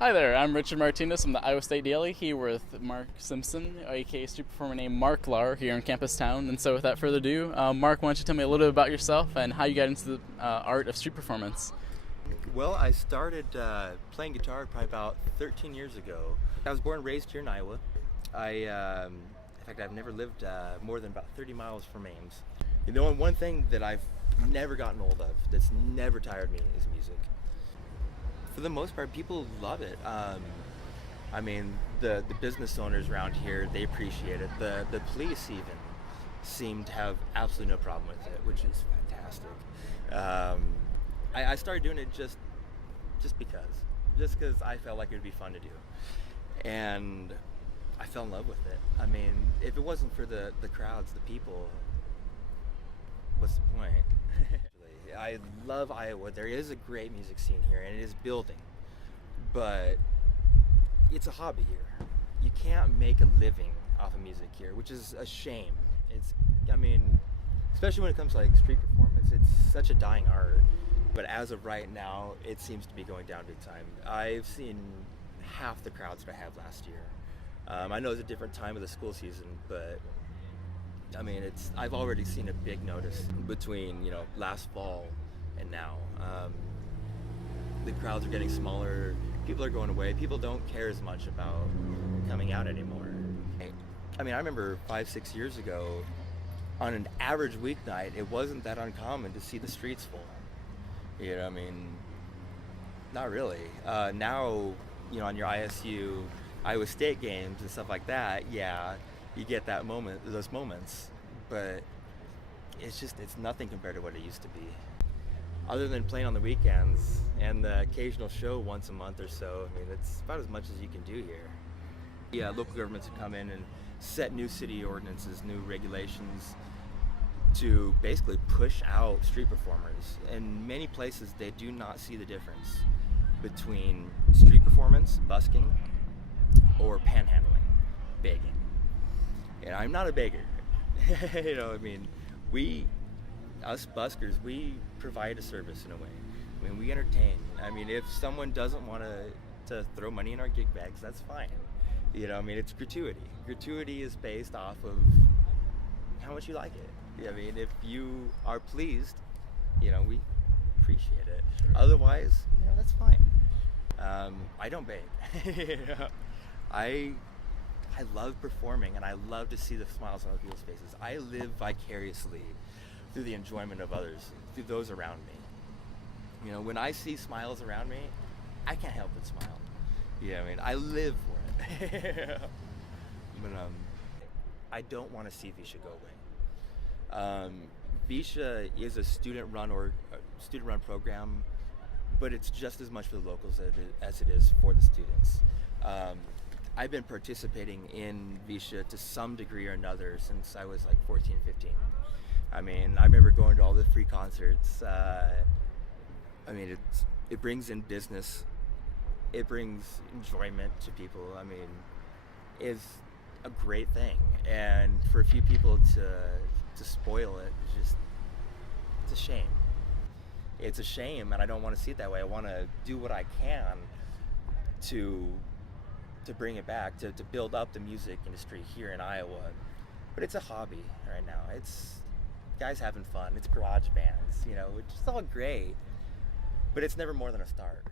Hi there, I'm Richard Martinez from the Iowa State Daily here with Mark Simpson, aka street performer named Mark Lar here in Campustown. And so without further ado, Mark, why don't you tell me a little bit about yourself and how you got into the art of street performance? Well, I started playing guitar probably about 13 years ago. I was born and raised here in Iowa. In fact, I've never lived more than about 30 miles from Ames. The only one thing that I've never gotten old of, that's never tired me, is music. For the most part, people love it. The business owners around here, they appreciate it. The police even seem to have absolutely no problem with it, which is fantastic. I started doing it just because I felt like it would be fun to do, and I fell in love with it. I mean, if it wasn't for the crowds, the people, what's the point? I love Iowa. There is a great music scene here, and it is building, but it's a hobby here. You can't make a living off of music here, which is a shame. Especially when it comes to like street performance, it's such a dying art. But as of right now, it seems to be going down big time. I've seen half the crowds that I had last year. I know it's a different time of the school season, but I've already seen a big notice between last fall and now. The crowds are getting smaller. People are going away. People don't care as much about coming out anymore. I remember 5-6 years ago, on an average weeknight, it wasn't that uncommon to see the streets full. Not really. Now, on your ISU, Iowa State games and stuff like that, yeah, you get those moments, but it's nothing compared to what it used to be. Other than playing on the weekends and the occasional show once a month or so, it's about as much as you can do here. Yeah, local governments have come in and set new city ordinances, new regulations to basically push out street performers. In many places, they do not see the difference between street performance, busking, or panhandling, begging. And I'm not a beggar. Us buskers, we provide a service in a way. We entertain. If someone doesn't want to throw money in our gig bags, that's fine. It's gratuity. Gratuity is based off of how much you like it. If you are pleased, we appreciate it. Sure. Otherwise, that's fine. I don't beg. I love performing, and I love to see the smiles on other people's faces. I live vicariously through the enjoyment of others, through those around me. When I see smiles around me, I can't help but smile. I live for it. But I don't want to see Veishea go away. Veishea is a student-run program, but it's just as much for the locals as it is for the students. I've been participating in Veishea to some degree or another since I was like 14, 15. I remember going to all the free concerts. It brings in business. It brings enjoyment to people. It's a great thing. And for a few people to spoil it, it's a shame. It's a shame, and I don't want to see it that way. I want to do what I can to bring it back, to build up the music industry here in Iowa. But it's a hobby right now. It's guys having fun. It's garage bands, which is all great, but it's never more than a start.